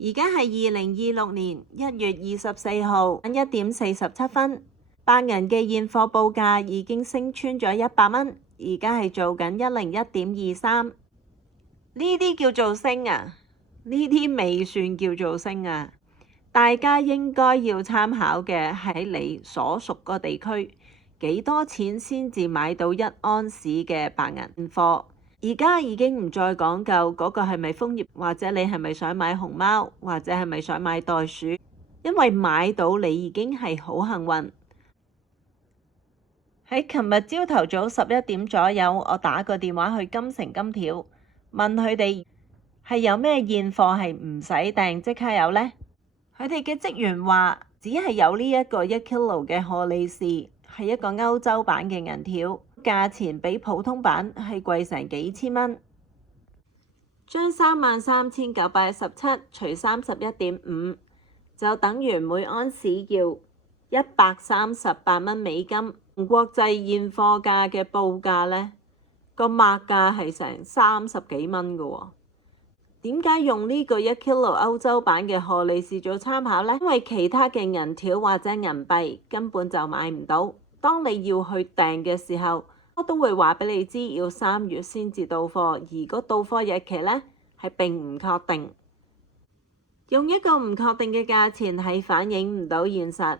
而家係2026年1月24號1點47分，白銀嘅現貨報價已經升穿咗100蚊，而家係做緊101.23。呢啲叫做升啊？呢啲未算叫做升啊！大家應該要參考嘅係你所屬個地區幾多錢先至買到1安士嘅白銀貨。而家已經唔再講究嗰個係咪楓葉，或者你係咪想買熊貓，或者係咪想買袋鼠，因為買到你已經係好幸運。喺琴日朝頭早11點左右，我打個電話去金城金條，問佢哋係有咩現貨係唔使訂即刻有呢？佢哋嘅職員話只係有呢一個1 kilo 嘅荷利士，係一個歐洲版嘅銀條。價錢比普通版係貴成幾千蚊，將33,917除31.5，就等於每安士要138蚊美金。國際現貨價嘅報價呢，個碼價係成30幾蚊㗎喎。點解用呢個1 kilo 歐洲版嘅荷利士做參考呢？因為其他嘅銀條或者銀幣根本就買唔到。當你要去訂嘅時候，我都會話俾你知要3月先至到貨，而個到貨日期呢係並唔確定。用一個唔確定嘅價錢係反映唔到現實。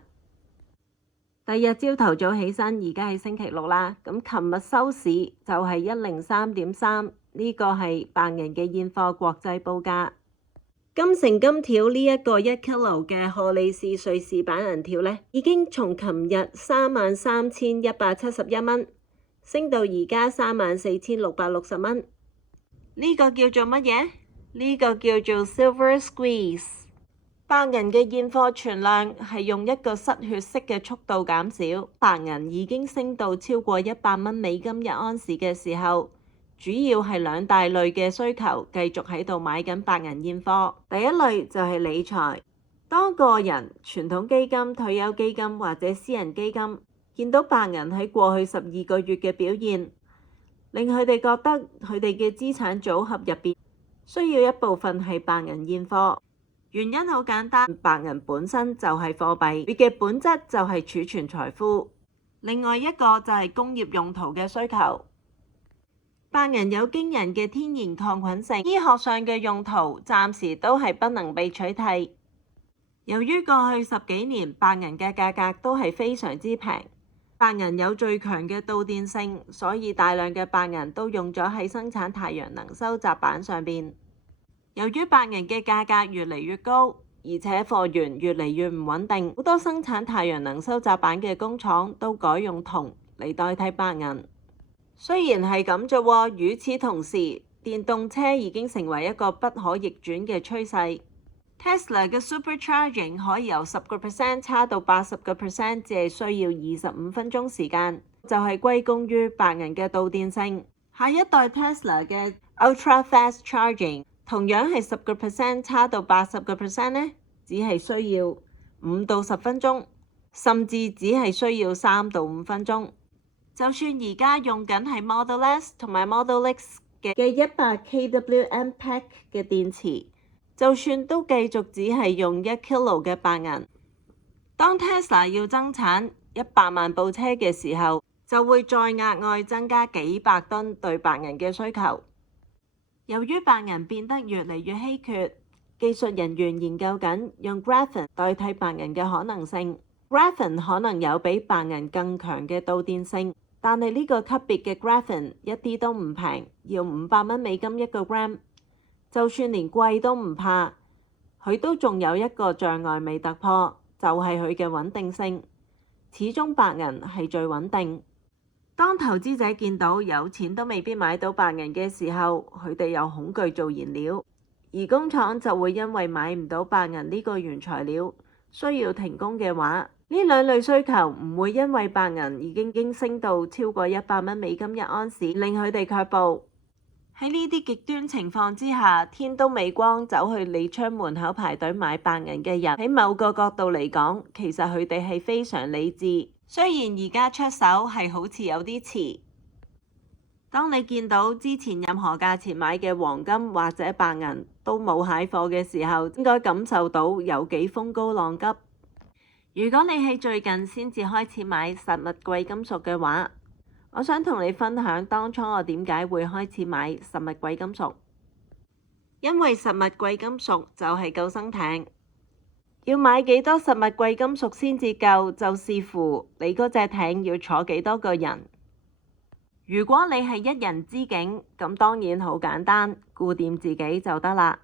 第二日朝頭早起身，而家係星期六啦。咁琴日收市就係103.3，呢個係白銀嘅現貨國際報價。金城金條呢一個1 kilo 嘅荷利士瑞士版銀條呢，已經從琴日33,171蚊升到而家34,660蚊。呢個叫做乜嘢？呢個叫做 Silver Squeeze。白銀嘅現貨存量係用一個失血式嘅速度減少。白銀已經升到超過100蚊美金1安士嘅時候，主要係兩大類嘅需求繼續喺度買緊白銀現貨。第一類就係理財，當個人、傳統基金、退休基金或者私人基金見到白銀喺過去12個月嘅表現，令佢哋覺得佢哋嘅資產組合入邊需要一部分係白銀現貨。原因好簡單，白銀本身就係貨幣，佢嘅本質就係儲存財富。另外一個就係工業用途嘅需求。白銀有驚人嘅天然抗菌性，醫學上嘅用途暫時都係不能被取替。由於過去10幾年白銀嘅價格都係非常之平，白銀有最強嘅導電性，所以大量嘅白銀都用咗喺生產太陽能收集板上邊。由於白銀嘅價格越嚟越高，而且貨源越嚟越唔穩定，好多生產太陽能收集板嘅工廠都改用銅嚟代替白銀。雖然係咁啫喎，與此同時，電動車已經成為一個不可逆轉嘅趨勢。Tesla 嘅 Supercharging 可以由10% 差到80%，只係需要25分鐘時間，就係歸功於白銀嘅導電性。下一代 Tesla 嘅 Ultra Fast Charging 同樣係10% 差到80%呢，只係需要5到10分鐘，甚至只係需要3到5分鐘。就算而家用緊係 Model S 同埋 Model X 嘅100 kWh pack 嘅電池，就算都繼續只係用1 kilo 嘅白銀，當 Tesla 要增產100萬部車嘅時候，就會再額外增加幾百噸對白銀嘅需求。由於白銀變得越嚟越稀缺，技術人員研究緊用 Graphene 代替白銀嘅可能性。Graphene 可能有比白銀更強嘅導電性，但係呢個級別嘅 Graphene 一啲都唔平，要500蚊美金1個 gram。就算連貴都唔怕，佢都仲有一個障礙未突破，就係佢嘅穩定性。始終白銀係最穩定。當投資者見到有錢都未必買到白銀嘅時候，佢哋又恐懼做燃料，而工廠就會因為買唔到白銀呢個原材料，需要停工嘅話，呢兩類需求唔會因為白銀已經升到超過100蚊美金1安士，令佢哋卻步。喺呢啲極端情況之下，天都未光走去你窗門口排隊買白銀嘅人，喺某個角度嚟講，其實佢哋係非常理智。雖然而家出手係好似有啲遲。當你見到之前任何價錢買嘅黃金或者白銀都冇蟹貨嘅時候，應該感受到有幾風高浪急。如果你喺最近先至開始買實物貴金屬嘅話，我想同你分享當初我點解會開始買實物貴金屬。因為實物貴金屬就係救生艇。要買幾多實物貴金屬先至夠，就視乎你嗰隻艇要坐幾多個人。如果你係一人之境，咁當然好簡單，顧掂自己就得啦。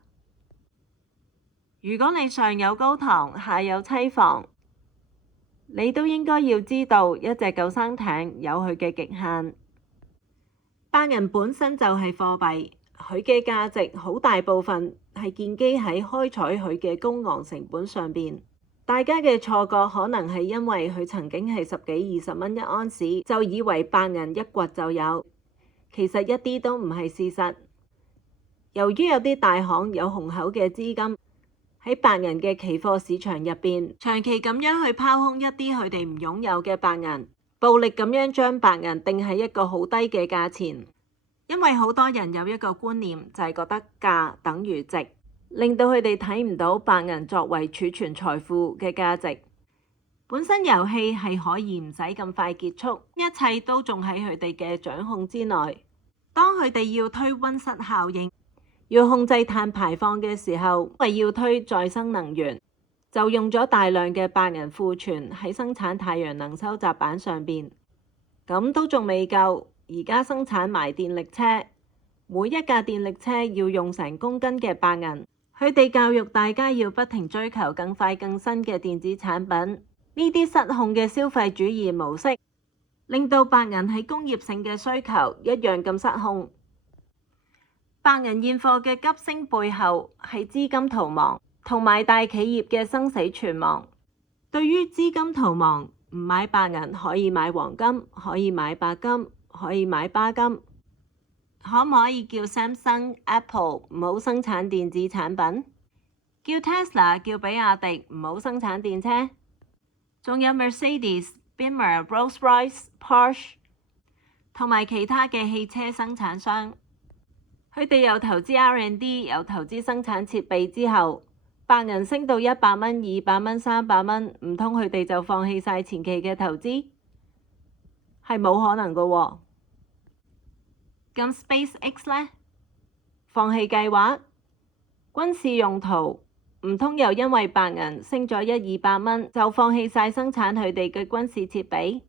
如果你上有高堂，下有妻房，你都應該要知道一隻救生艇有佢嘅極限。白銀本身就係貨幣，佢嘅價值好大部分係建基喺開採佢嘅高昂成本上邊。大家嘅錯覺可能係因為佢曾經係10幾20蚊一盎司，就以為白銀一掘就有，其實一啲都唔係事實。由於有啲大行有雄厚嘅資金喺白銀嘅期貨市場入邊，長期咁樣去拋空一啲佢哋唔擁有嘅白銀，暴力咁樣將白銀定喺一個好低嘅價錢。因為好多人有一個觀念，就係覺得價等於值，令到佢哋睇唔到白銀作為儲存財富嘅價值。本身遊戲係可以唔使咁快結束，一切都仲喺佢哋嘅掌控之內。當佢哋要推溫室效應，要控制碳排放嘅時候，因為要推再生能源，就用咗大量嘅白銀庫存喺生產太陽能收集板上邊。咁都仲未夠，而家生產埋電力車，每一架電力車要用成公斤嘅白銀。佢哋教育大家要不停追求更快更新嘅電子產品，呢啲失控嘅消費主義模式，令到白銀喺工業性嘅需求一樣咁失控。白銀現貨嘅急升背後係資金逃亡同埋大企業嘅生死存亡。對於資金逃亡，唔買白銀可以買黃金，可以買白金，可以買巴金。可唔可以叫 Samsung、Apple 唔好生產電子產品？叫 Tesla、叫比亞迪唔好生產電車？仲有 Mercedes、Beamer、Rolls-Royce、Porsche 同埋其他嘅汽車生產商。佢哋又投資 R&D， 又投資生產設備之後，白銀升到100蚊、200蚊、300蚊，唔通佢哋就放棄晒前期嘅投資？係冇可能㗎喎。咁 SpaceX 呢？放棄計劃？軍事用途？唔通又因為白銀升咗100-200蚊，就放棄晒生產佢哋嘅軍事設備？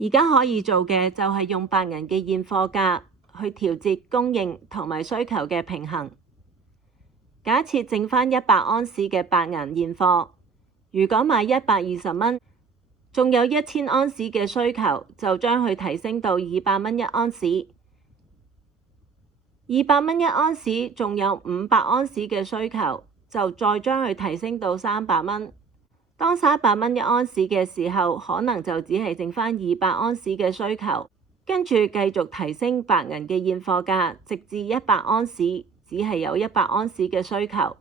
而家可以做嘅就係用白銀嘅現貨價去調節供應同埋需求嘅平衡。假設剩返100盎司嘅白銀現貨，如果買120蚊，仲有1000盎司嘅需求，就將佢提升到200蚊一盎司。200蚊一盎司，仲有500盎司嘅需求，就再將佢提升到300蚊。當300蚊一盎司嘅時候，可能就只係剩返200盎司嘅需求。跟住繼續提升白銀嘅現貨價，直至100盎司，只係有100盎司嘅需求。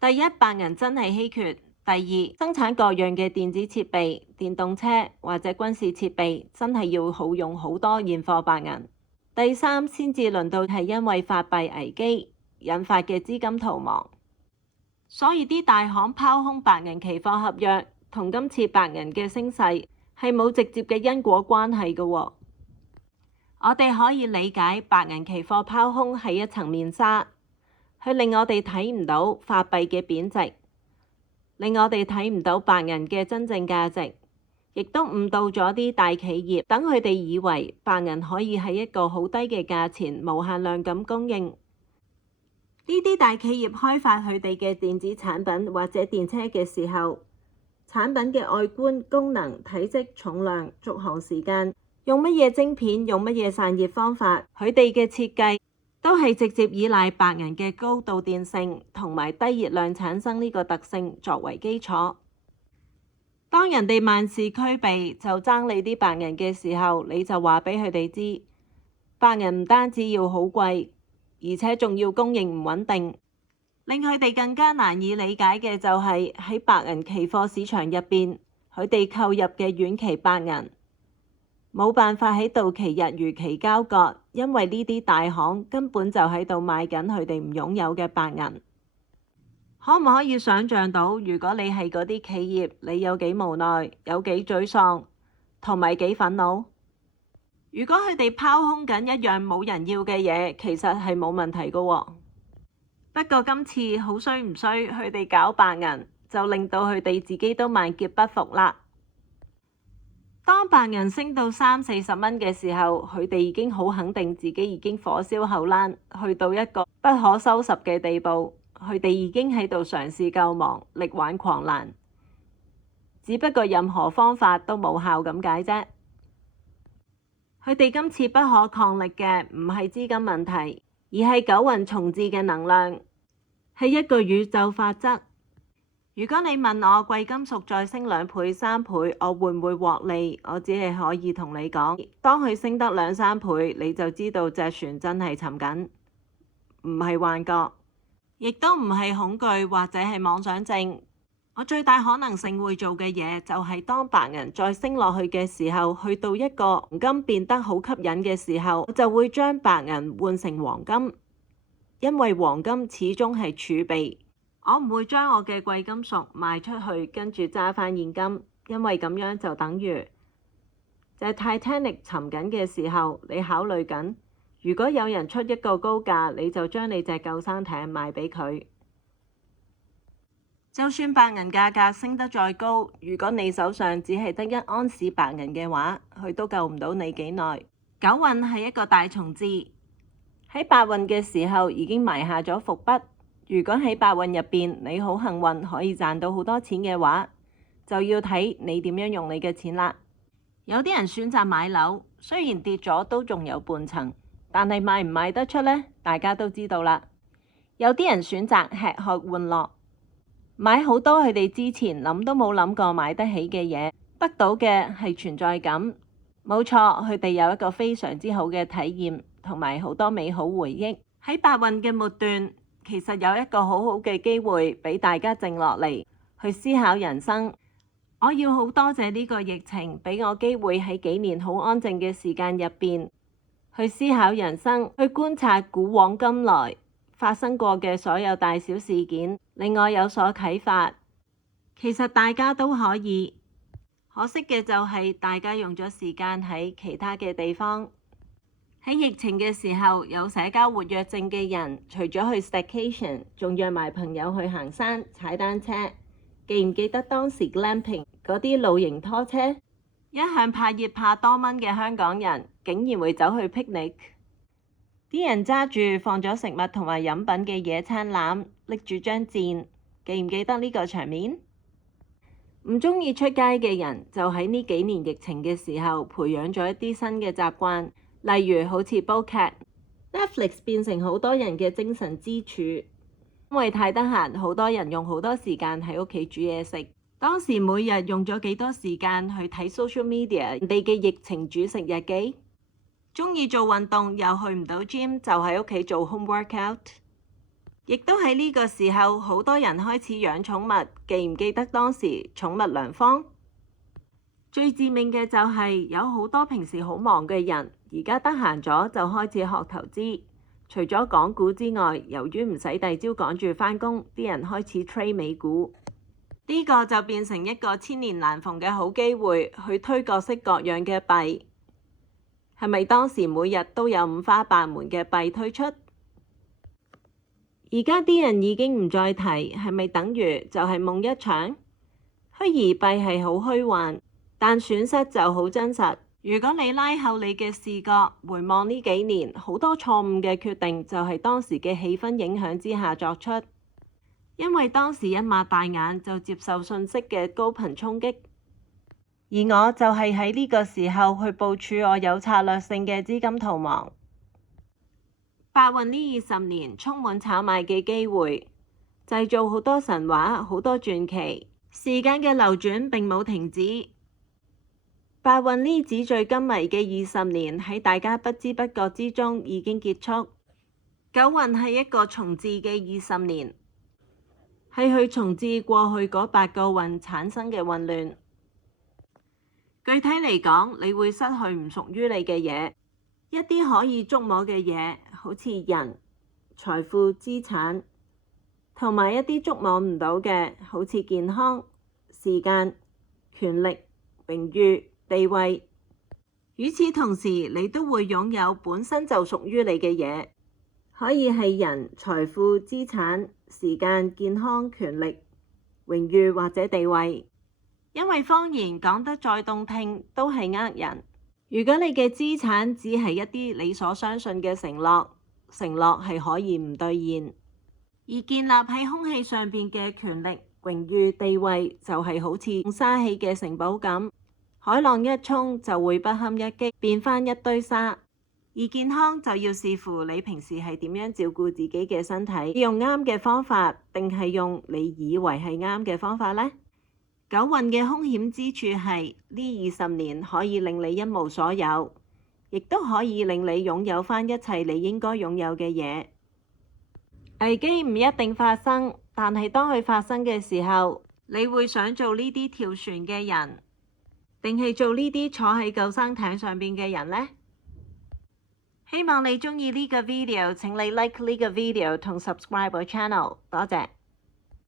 第一，白銀真係稀缺；第二，生產各樣嘅電子設備、電動車或者軍事設備，真係要好用好多現貨白銀。第三，先至輪到係因為法幣危機引發嘅資金逃亡。所以啲大行拋空白銀期貨合約，同今次白銀嘅升勢係冇直接嘅因果關係嘅喎。我哋可以理解白銀期貨拋空係一層面紗，佢令我哋睇唔到法幣嘅貶值，令我哋睇唔到白銀嘅真正價值，亦都誤導咗啲大企業，等佢哋以為白銀可以喺一個好低嘅價錢無限量咁供應。呢啲大企業開發佢哋嘅電子產品或者電車嘅時候，產品嘅外觀、功能、體積、重量、續航時間，用乜嘢晶片，用乜嘢散熱方法，佢哋嘅設計都係直接依賴白銀嘅高導電性同埋低熱量產生呢個特性作為基礎。當人哋萬事俱備就爭你啲白銀嘅時候，你就話俾佢哋知，白銀唔單止要好貴，而且仲要供應唔穩定。令佢哋更加難以理解嘅就係喺白銀期貨市場入邊，佢哋購入嘅遠期白銀冇辦法喺到期日如期交割，因為呢啲大行根本就喺度賣緊佢哋唔擁有嘅白銀。可唔可以想像到，如果你係嗰啲企業，你有幾無奈，有幾沮喪，同埋幾憤怒？如果佢哋拋空緊一樣冇人要嘅嘢，其實係冇問題㗎喎。不過今次好衰唔衰，佢哋搞白銀就令到佢哋自己都萬劫不復啦。當白銀升到30-40蚊嘅時候，佢哋已經好肯定自己已經火燒後欄，去到一個不可收拾嘅地步。佢哋已經喺度嘗試救亡，力挽狂瀾，只不過任何方法都冇效咁解啫。佢哋今次不可抗力嘅唔係資金問題，而係九運重置嘅能量，係一個宇宙法則。如果你問我貴金屬再升2倍、3倍，我會唔會獲利？我只係可以同你講，當佢升得2-3倍，你就知道隻船真係沉緊，唔係幻覺，亦都唔係恐懼或者係妄想症。我最大可能性會做嘅嘢，就係當白銀再升落去嘅時候，去到一個黃金變得好吸引嘅時候，我就會將白銀換成黃金，因為黃金始終係儲備。我唔會將我嘅貴金屬賣出去，跟住揸返現金，因為咁樣就等於就係 Titanic 沉緊嘅時候，你考慮緊，如果有人出一個高價，你就將你隻救生艇賣俾佢。就算白銀價格升得再高，如果你手上只係得1盎司白銀嘅話，佢都救唔到你幾耐。九運係一個大重置，喺白運嘅時候已經埋下咗伏筆。如果喺白運入邊你好幸運可以賺到好多錢嘅話，就要睇你點樣用你嘅錢啦。有啲人選擇買樓，雖然跌咗都仲有半層，但係賣唔賣得出呢？大家都知道啦。有啲人選擇吃喝玩樂，買好多佢哋之前諗都冇諗過買得起嘅嘢，得到嘅係存在感。冇錯，佢哋有一個非常之好嘅體驗，同埋好多美好回憶。喺白運嘅末段，其實有一個好好嘅機會俾大家靜落嚟去思考人生。我要好多謝呢個疫情，俾我機會喺幾年好安靜嘅時間入邊去思考人生，去觀察古往今來發生過嘅所有大小事件，令我有所啟發。其實大家都可以，可惜嘅就係大家用咗時間喺其他嘅地方。喺疫情嘅時候，有社交活躍症嘅人，除咗去 staycation， 仲約埋朋友去行山、踩單車。記唔記得當時 glamping 嗰啲露營拖車？一向怕熱怕多蚊嘅香港人，竟然會走去 picnic。啲人揸住放咗食物同埋飲品嘅野餐籃，拎住張墊，記唔記得呢個場面？唔鍾意出街嘅人，就喺呢幾年疫情嘅時候，培養咗一啲新嘅習慣，例如好似煲劇。Netflix 變成好多人嘅精神支柱，因為太得閒，好多人用好多時間喺屋企煮嘢食。當時每日用咗幾多時間去睇 social media， 人哋嘅疫情煮食日記。鍾意做運動又去唔到 gym， 就喺屋企做 home workout。亦都喺呢個時候，好多人開始養寵物。記唔記得當時寵物良方？最致命嘅就係有好多平時好忙嘅人，而家得閒咗就開始學投資。除咗港股之外，由於唔使第二朝趕住返工，啲人開始 trade 美股。呢個就變成一個千年難逢嘅好機會，去推各式各樣嘅幣。係咪當時每日都有五花八門嘅幣推出？而家啲人已經唔再提，係咪等於就係夢一場？虛擬幣係好虛幻，但損失就好真實。如果你拉後你嘅視覺，回望呢幾年，好多錯誤嘅決定就係當時嘅氣氛影響之下作出。因為當時一擘大眼就接受信息嘅高頻衝擊，而我就係喺呢個時候去部署我有策略性嘅資金逃亡。白運呢20年充滿炒賣嘅機會，製造好多神話、好多傳奇。時間嘅流轉並冇停止。白運呢紙醉金迷嘅20年喺大家不知不覺之中已經結束。九運係一個重置嘅20年，係去重置過去嗰8個運產生嘅混亂。具體嚟講，你會失去唔屬於你嘅嘢，一啲可以觸摸嘅嘢，好似人、財富、資產，同埋一啲觸摸唔到嘅，好似健康、時間、權力、榮譽、地位。與此同時，你都會擁有本身就屬於你嘅嘢，可以係人、財富、資產、時間、健康、權力、榮譽或者地位。因為謊言講得再動聽，都係呃人。如果你嘅資產只係一啲你所相信嘅承諾，承諾係可以唔兌現。而建立喺空氣上邊嘅權力、榮譽、地位，就係好似沙起嘅城堡咁。海浪一衝就會不堪一擊，變返一堆沙。而健康就要視乎你平時係點樣照顧自己嘅身體，用啱嘅方法，定係用你以為係啱嘅方法呢？九運嘅兇險之處係呢20年可以令你一無所有，亦都可以令你擁有返一切你應該擁有嘅嘢。危機唔一定發生，但係當佢發生嘅時候，你會想做呢啲跳船嘅人，定係做呢啲坐喺救生艇上邊嘅人呢？希望你鍾意呢個 video，請你 like 呢個 video同 subscribe 個 channel，多謝。